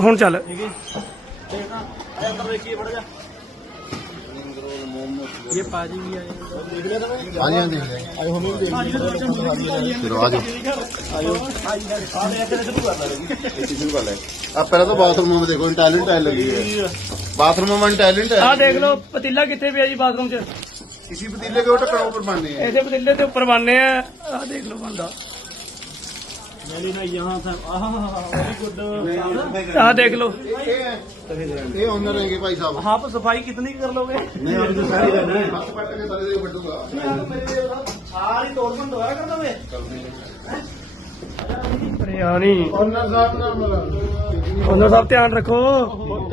ਹੁਣ ਚੱਲ ये पाजी भी आए ਹਾਂਜੀ ਹਾਂਜੀ ਆਏ ਹੋਣੀ ਵੀ ਦੇਖ ਚਲੋ ਆ ਜਾਓ ਇੱਥੇ ਸ਼ੁਰੂ ਕਰ ਲੈ ਆ ਪਹਿਲਾਂ ਤਾਂ ਬਾਥਰੂਮ ਵਿੱਚ ਦੇਖੋ ਟੈਲੈਂਟ ਟਾਇਲ ਲੱਗੀ ਹੈ ਬਾਥਰੂਮ में टैलेंट है ਆਹ ਦੇਖ ਲਓ ਪਤੀਲਾ ਕਿੱਥੇ ਪਿਆ ਜੀ ਬਾਥਰੂਮ 'ਚ किसी पतीले के ऊपर ऊपर बनने हैं ਇਹਦੇ ਪਤੀਲੇ ਦੇ ਉੱਪਰ ਬਾਨੇ ਆ ਆਹ ਦੇਖ ਲਓ ਵੈਲੀ ਆਹ ਦੇਖ ਲਓ। ਇਹ ਓਨਰ ਹੈਗੇ ਭਾਈ ਸਾਹਿਬ। ਆਪ ਸਫ਼ਾਈ ਕਿਤਨੀ ਕਰ ਲੋਗੇ? ਨਹੀਂ ਹਮ ਤਾਂ ਸਾਰੀ ਕਰਨਾ ਹੈ ਬਸ ਪੱਟ ਕੇ ਸਾਰੇ ਦੇ ਵੱਡੂਗਾ ਸਾਰੀ ਤੋੜਪਨ ਦੁਬਾਰਾ ਕਰ ਦਵੇ? ਪ੍ਰਿਆਣੀ ਓਨਰ ਸਾਹਿਬ ਨਾਲ ਮਿਲਾ। ਓਨਰ ਸਾਹਿਬ ਧਿਆਨ ਰੱਖੋ। ਬਹੁਤ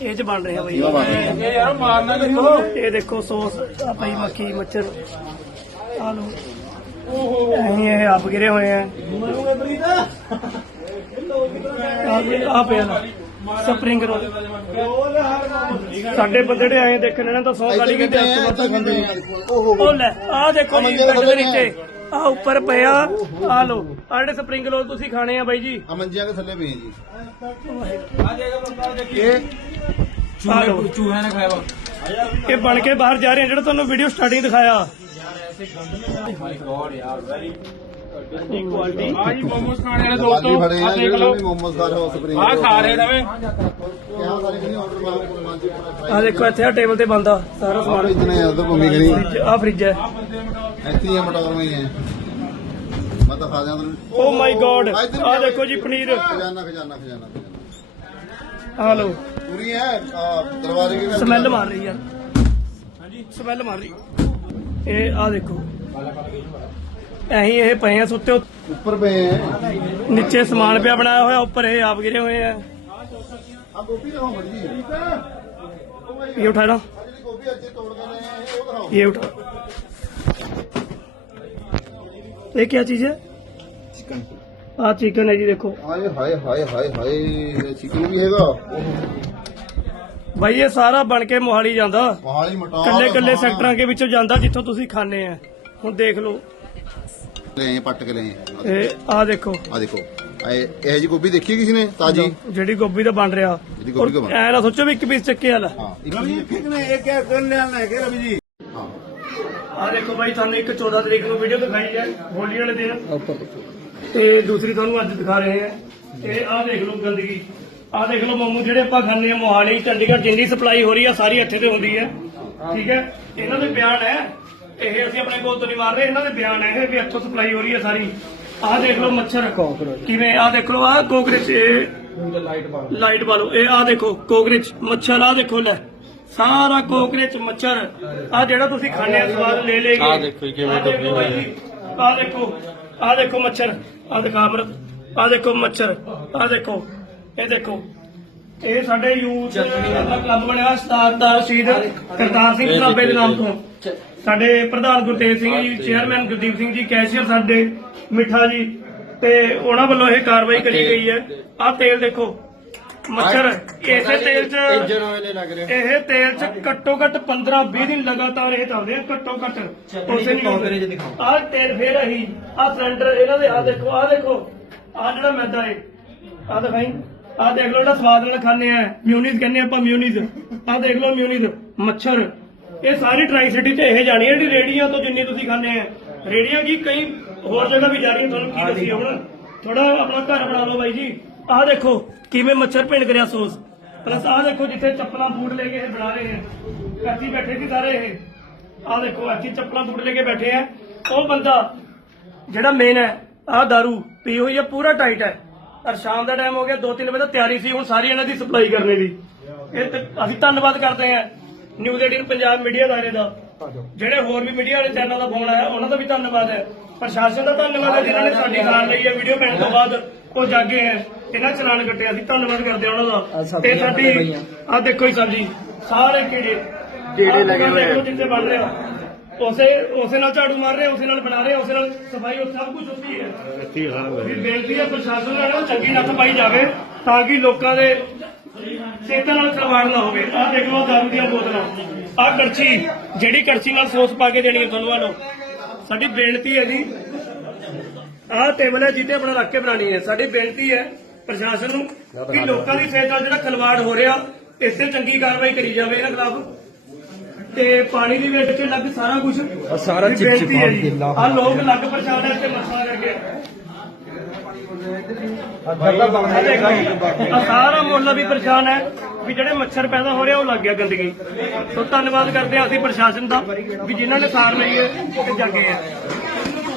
ਇਹ ਚ ਬਣ ਰਿਹਾ ਬਈ। ਇਹ ਯਾਰ ਮਾਰਨਾ ਕਿੱਥੋਂ? ਇਹ ਦੇਖੋ ਸੋਸ ਆ ਪਈ ਮੱਖੀ ਮੱਛਰ ਆਲੂ। ਓਹੋ। ਅਸੀਂ ਇਹ ਆਪ ਗਿਰੇ ਹੋਏ ਆ। ਆ ਪਿਆ ਨਾ। ਸਪਰਿੰਗ ਰੋਲ ਸਾਡੇ ਬੰਦੇ ਆਏ ਦੇਖਣ ਇਹਨਾਂ ਤਾਂ 100 ਗਾਲੀ ਕਹਿੰਦੇ ਆ ਮੱਥਾ ਖਾਂਦੇ ਉਹ ਲੈ ਆ ਦੇਖੋ ਜੀ ਬੰਦੇ ਆ ਉੱਪਰ ਪਿਆ। ਆ ਲੋ ਆ ਜਿਹੜੇ ਸਪਰਿੰਗ ਰੋਲ ਤੁਸੀਂ ਖਾਣੇ ਆ ਬਾਈ ਜੀ। ਅਮੰਜੀਆਂ ਦੇ ਥੱਲੇ ਪਏ ਜੀ। ਇਹ ਬਣ ਕੇ ਬਾਹਰ ਜਾ ਰਹੇ ਜਿਹੜਾ ਤੁਹਾਨੂੰ ਵੀਡੀਓ ਸਟਾਰਟਿੰਗ ਦਿਖਾਇਆ। ਦੀ ਕੁਆਲਿਟੀ ਆ ਜੀ ਮੋਮੋਸ ਖਾਣ ਵਾਲੇ ਦੋਸਤੋ ਆ ਦੇਖ ਲਓ। ਮੋਮੋਸ ਖਾ ਰਹੇ ਹੋ ਸਪਰਿੰਗ ਆ ਖਾ ਰਹੇ ਨਵੇਂ ਆ ਦੇਖੋ ਇੱਥੇ ਆ ਟੇਬਲ ਤੇ ਬੰਦਾ ਸਾਰਾ ਸਮਾਨ। ਇਤਨੇ ਜ਼ਿਆਦਾ ਭੂਮੀ ਗਣੀ ਆ ਫ੍ਰਿਜ ਹੈ। ਇੱਥੇ ਹੀ ਮਟੌਰ ਵਿੱਚ। ਹੈ ਮੈਂ ਤਾਂ ਖਾ ਜਾਂਦਾ ਓ ਮਾਈ ਗੋਡ ਆ ਦੇਖੋ ਜੀ ਪਨੀਰ। ਖਜ਼ਾਨਾ ਖਜ਼ਾਨਾ ਖਜ਼ਾਨਾ ਆ ਲਓ। ਪੂਰੀ ਹੈ ਦਰਵਾਜ਼ੇ ਕੀ ਸਮੈਲ ਮਾਰ ਰਹੀ ਆ। ਹਾਂਜੀ ਸਮੈਲ ਮਾਰ ਰਹੀ ਇਹ ਆ ਦੇਖੋ। ਅਸੀਂ ਇਹ ਪਏ ਆ ਸੁੱਤੇ ਉੱਪਰ ਪਏ ਆ। ਨੀਚੇ ਸਮਾਨ ਪਿਆ ਬਣਾਇਆ ਹੋਇਆ ਉੱਪਰ ਇਹ ਆਪ ਗਿਰੇ ਹੋਏ ਆ। ਇਹ ਉਠਾ ਲਓ। ਇਹ ਉਠਾ। ਇਹ ਕੀ ਚੀਜ਼ ਹੈ? ਚਿਕਨ। ਆ ਚਿਕਨ ਹੈ ਜੀ ਦੇਖੋ। ਹਾਏ ਹਾਏ ਹਾਏ ਹਾਏ ਹਾਏ ਚਿਕਨ ਵੀ ਹੈਗਾ। ਭਾਈ ਇਹ ਸਾਰਾ ਬਣ ਕੇ ਮੋਹਾਲੀ ਜਾਂਦਾ। ਮੋਹਾਲੀ ਮਟਾ ਕੱਲੇ ਕੱਲੇ ਸੈਕਟਰਾਂ ਦੇ ਵਿੱਚੋਂ ਜਾਂਦਾ ਜਿੱਥੋਂ ਤੁਸੀਂ ਖਾਣੇ ਆ। ਹੁਣ ਦੇਖ ਲਓ। ਲੈ ਆਏ ਪੱਟ ਕੇ ਲੈ ਆਏ। ਇਹ ਆ ਦੇਖੋ। ਆ ਦੇਖੋ। ਇਹ ਇਹ ਜੀ ਗੋਭੀ ਦੇਖੀ ਕਿਸੇ ਨੇ ਤਾਜੀ? ਜਿਹੜੀ ਗੋਭੀ ਦਾ ਬਣ ਰਿਹਾ। ਜਿਹੜੀ ਗੋਭੀ ਦਾ ਬਣ- ਐ ਨਾ ਸੋਚੋ ਵੀ ਇੱਕ ਪੀਸ ਚੱਕੇ ਵਾਲਾ। ਹਾਂ ਇੱਕ ਨੇ ਇਹ ਕਿਆ ਕਰ ਲਿਆ ਨਾ ਕਿ ਰਵੀ ਜੀ। ਹਾਂ। ਆ ਦੇਖੋ ਬਾਈ ਤੁਹਾਨੂੰ ਇੱਕ 14 ਤਰੀਕ ਨੂੰ ਵੀਡੀਓ ਦਿਖਾਈ ਹੈ ਹੋਲੀ ਵਾਲੇ ਦਿਨ। ਤੇ ਦੂਸਰੀ ਤੁਹਾਨੂੰ ਅੱਜ ਦਿਖਾ ਰਹੇ ਹਾਂ। ਤੇ ਆਹ ਦੇਖ ਲਓ ਗੰਦਗੀ। ਆਹ ਦੇਖ ਲਓ ਮੋਮੋ ਜਿਹੜੇ ਆਪਾਂ ਖਾਂਦੇ ਆ ਮੋਹਾਲੀ ਚੰਡੀਗੜ੍ਹ ਜਿੰਨੀ ਸਪਲਾਈ ਹੋ ਰਹੀ ਆ ਸਾਰੀ ਇੱਥੇ ਤੇ ਹੁੰਦੀ ਹੈ। ਠੀਕ ਹੈ? ਇਹਨਾਂ ਦੇ ਬਿਆਨ ਹੈ ਇਹ ਅਸੀਂ ਆਪਣੇ ਕੋਲ ਤੋਂ ਨਹੀਂ ਮਾਰ ਰਹੇ ਇਹਨਾਂ ਦੇ ਬਿਆਨ ਹੈ ਵੀ ਇੱਥੋਂ ਸਪਲਾਈ ਹੋ ਰਹੀ ਹੈ ਸਾਰੀ। ਆਹ ਦੇਖ ਲਓ ਮੱਛਰ। ਕਿਵੇਂ? ਆਹ ਦੇਖ ਲਓ ਆਹ ਕੋਕਰੇਚ ਇਹ ਲਾਈਟ ਲਓ ਇਹ ਆਹ ਦੇਖੋ ਕੋਕਰੇਚ ਮੱਛਰ ਆਹ ਦੇਖੋ ਲੈ। ਸਾਰਾ ਕੋਕਰੇਚ ਮੱਛਰ। ਆਹ ਜਿਹੜਾ ਤੁਸੀਂ ਖਾਣੇ ਆ ਸਵਾਦ ਲੈ ਲੇਗੇ ਆਹ ਦੇਖੋ ਕਿਵੇਂ ਦੱਬੇ ਹੋਏ ਆ ਆਹ ਦੇਖੋ ਆਹ ਦੇਖੋ ਮੱਛਰ। ਆਹ ਦਿਖਾ ਅਮਰਤ। ਆਹ ਦੇਖੋ ਮੱਛਰ। ਆਹ ਦੇਖੋ। ਇਹ ਦੇਖੋ। ਇਹ ਸਾਡੇ ਯੂਥ ਦਾ ਕਲੱਬ ਬਣਿਆ ਸਤਾਰਦਾਰ ਸ਼ਹੀਦ ਕਰਤਾਰ ਸਿੰਘ ਸਰਾਬੇ ਦੇ ਨਾਮ ਤੋਂ। ਸਾਡੇ ਪ੍ਰਧਾਨ ਗੁਰਤੇਜ ਸਿੰਘ ਜੀ ਚੇਅਰਮੈਨ ਗੁਰਦੀਪ ਸਿੰਘ ਜੀ ਕੈਸ਼ੀਅਰ ਸਾਡੇ ਮਿੱਠਾ ਜੀ ਤੇ ਉਹਨਾਂ ਵੱਲੋਂ ਇਹ ਕਾਰਵਾਈ ਕਰੀ ਗਈ ਹੈ। ਆਹ ਤੇਲ ਦੇਖੋ ਮੱਛਰ ਇਸੇ ਤੇਲ 'ਚ ਇਹ ਤੇਲ 'ਚ ਘੱਟੋ ਘੱਟ 15 20 ਦਿਨ ਲਗਾਤਾਰ ਇਹ ਚੱਲਦੇ ਆ ਘੱਟੋ ਘੱਟ। ਉਸੇ ਨਹੀਂ ਆਹ ਤੇਲ ਫੇਰ ਅਹੀ ਆਹ ਸਿਲੰਡਰ ਇਹਨਾਂ ਦੇ ਆਹ ਦੇਖੋ ਆਹ ਦੇਖੋ ਆਹ ਜਿਹੜਾ ਮੈਦਾ ਹੈ ਆਹ ਦਿਖਾਈ। ਆਹ ਦੇਖ ਲਓ ਜਿਹੜਾ ਸਵਾਦ ਨਾਲ ਖਾਂਦੇ ਆ ਮਿਊਨੀਜ਼ ਕਹਿੰਦੇ ਆਪਾਂ ਮਿਊਨੀਜ਼। ਆਹ ਦੇਖ ਲਓ ਮਿਊਨੀਜ਼ ਮੱਛਰ। ਇਹ ਸਾਰੀ ਟਰਾਈ ਸਿਟੀ 'ਚ ਇਹ ਜਾਣੀ ਹੈ ਜਿਹੜੀ ਰੇੜੀਆਂ ਤੋਂ ਜਿੰਨੀ ਤੁਸੀਂ ਖਾਂਦੇ ਆ। ਰੇੜੀਆਂ ਕੀ ਕਈ ਹੋਰ ਜਗ੍ਹਾ ਵੀ ਜਾ ਰਹੀਆਂ ਤੁਹਾਨੂੰ ਕੀ ਦੱਸੀ ਹੁਣ? ਥੋੜਾ ਆਪਣਾ ਘਰ ਬਣਾ ਲਓ ਬਾਈ ਜੀ। ਆਹ ਦੇਖੋ ਕਿਵੇਂ ਮੱਛਰ ਭਿੰਡ ਕਰਿਆ ਸੋਸ। ਪਲੱਸ ਆਹ ਦੇਖੋ ਜਿੱਥੇ ਚੱਪਲਾਂ ਬੂਟ ਲੈ ਕੇ ਇਹ ਬਣਾ ਰਹੇ ਆ। ਇੱਥੇ ਬੈਠੇ ਸੀ ਸਾਰੇ ਇਹ। ਆਹ ਦੇਖੋ ਇੱਥੇ ਚੱਪਲਾਂ ਬੂਟ ਲੈ ਕੇ ਬੈਠੇ ਆ। ਉਹ ਬੰਦਾ ਜਿਹੜਾ ਮੇਨ ਹੈ ਆਹ दारू ਪੀ ਹੋਈ ਹੈ ਪੂਰਾ ਟਾਈਟ ਹੈ। ਔਰ ਸ਼ਾਮ ਦਾ ਟਾਈਮ ਹੋ ਗਿਆ 2-3 ਵਜੇ ਤੱਕ ਤਿਆਰੀ ਸੀ ਹੁਣ ਸਾਰੀ ਇਹਨਾਂ ਦੀ ਸਪਲਾਈ ਕਰਨੇ ਦੀ। ਇਹ ਤੇ ਅਸੀਂ ਧੰਨਵਾਦ ਕਰਦੇ ਹਾਂ ਨਿਊਜ਼ 18 ਪੰਜਾਬ ਮੀਡੀਆ ਦਾਇਰੇ ਦਾ। ਜਿਹੜੇ ਹੋਰ ਵੀ ਮੀਡੀਆ ਵਾਲੇ ਚੈਨਲ ਦਾ ਫੋਨ ਆਇਆ ਉਹਨਾਂ ਦਾ ਵੀ ਧੰਨਵਾਦ ਹੈ। ਪ੍ਰਸ਼ਾਸਨ ਦਾ ਧੰਨਵਾਦ ਹੈ ਜਿਨ੍ਹਾਂ ਨੇ ਸਾਡੀ ਸਾਰ ਲਈ ਹੈ। ਵੀਡੀਓ ਪੈਣ ਤੋਂ ਬਾਅਦ ਉਹ ਜਾਗੇ ਹੈ ਇਹਨਾਂ ਚਲਾਨ ਕੱਟਿਆ ਸੀ ਧੰਨਵਾਦ ਕਰਦੇ ਆ ਉਹਨਾਂ ਦਾ। ਤੇ ਸਾਡੀ। ਆ ਦੇਖੋ ਹੀ ਸਬਜ਼ੀ। ਸਾਰੇ ਕੀੜੇ। ਕੀੜੇ ਲੱਗੇ ਹੋਏ ਆ। ਜਿੱਥੇ ਬਣ ਰਿਹਾ। ਉਸੇ ਉਸੇ ਨਾਲ ਝਾੜੂ ਮਾਰ ਰਹੇ ਉਸੇ ਨਾਲ ਬਣਾ ਰਹੇ ਉਸੇ ਨਾਲ ਸਫ਼ਾਈ ਉਹ ਸਭ ਕੁਝ ਉੱਥੇ ਹੀ ਹੈ। ਵੀ ਬੇਨਤੀ ਹੈ ਪ੍ਰਸ਼ਾਸਨ ਨਾਲ ਚੰਗੀ ਨੱਥ ਪਾਈ ਜਾਵੇ ਤਾਂ ਕਿ ਲੋਕਾਂ ਦੇ ਸਿਹਤਾਂ ਨਾਲ ਖਿਲਵਾੜ ਨਾ ਹੋਵੇ। ਆਹ ਦੇਖ ਲਓ ਦਾਰੂ ਦੀਆਂ ਬੋਤਲਾਂ। ਆਹ ਕੜਛੀ ਜਿਹੜੀ ਕੜਛੀ ਨਾਲ ਸੌਸ ਪਾ ਕੇ ਦੇਣੀ ਹੈ ਤੁਹਾਨੂੰ ਆਲੋ ਸਾਡੀ ਬੇਨਤੀ ਹੈ ਜੀ ਆਹ ਟੇਬਲ ਹੈ ਜਿੱਤੇ ਆਪਣਾ ਰੱਖ ਕੇ ਬਣਾਣੀ ਹੈ। ਸਾਡੀ ਬੇਨਤੀ ਹੈ ਪ੍ਰਸ਼ਾਸਨ ਨੂੰ ਕਿ ਲੋਕਾਂ ਦੀ ਸਿਹਤ ਨਾਲ ਜਿਹੜਾ ਖਿਲਵਾੜ ਹੋ ਰਿਹਾ ਇਸ ਤੇ ਚੰਗੀ ਕਾਰਵਾਈ ਕਰੀ ਜਾਵੇ ਇਹਨਾਂ ਖਿਲਾਫ। ਤੇ ਪਾਣੀ ਦੀ ਵਿੱਚ ਲੱਗ ਸਾਰਾ ਕੁਝ ਸਾਰਾ ਚਿਪਚਿਪਾ ਗਿੱਲਾ ਆ ਲੋਕ ਲੱਗ ਪਰੇਸ਼ਾਨ ਹੈ ਤੇ ਮਸਲਾ ਕਰਕੇ ਆ ਸਾਰਾ ਮੁੱਲ ਵੀ ਪਰੇਸ਼ਾਨ ਹੈ ਵੀ ਜਿਹੜੇ ਮੱਛਰ ਪੈਦਾ ਹੋ ਰਹੇ ਆ, ਉਹ ਲੱਗ ਗਿਆ ਗੰਦਗੀ। ਸੋ ਧੰਨਵਾਦ ਕਰਦੇ ਹਾਂ ਅਸੀਂ ਪ੍ਰਸ਼ਾਸਨ ਦਾ ਵੀ ਜਿਨ੍ਹਾਂ ਨੇ ਸਾਰ ਲਈ ਹੈ ਤੇ ਜਾਗੇ ਹੈ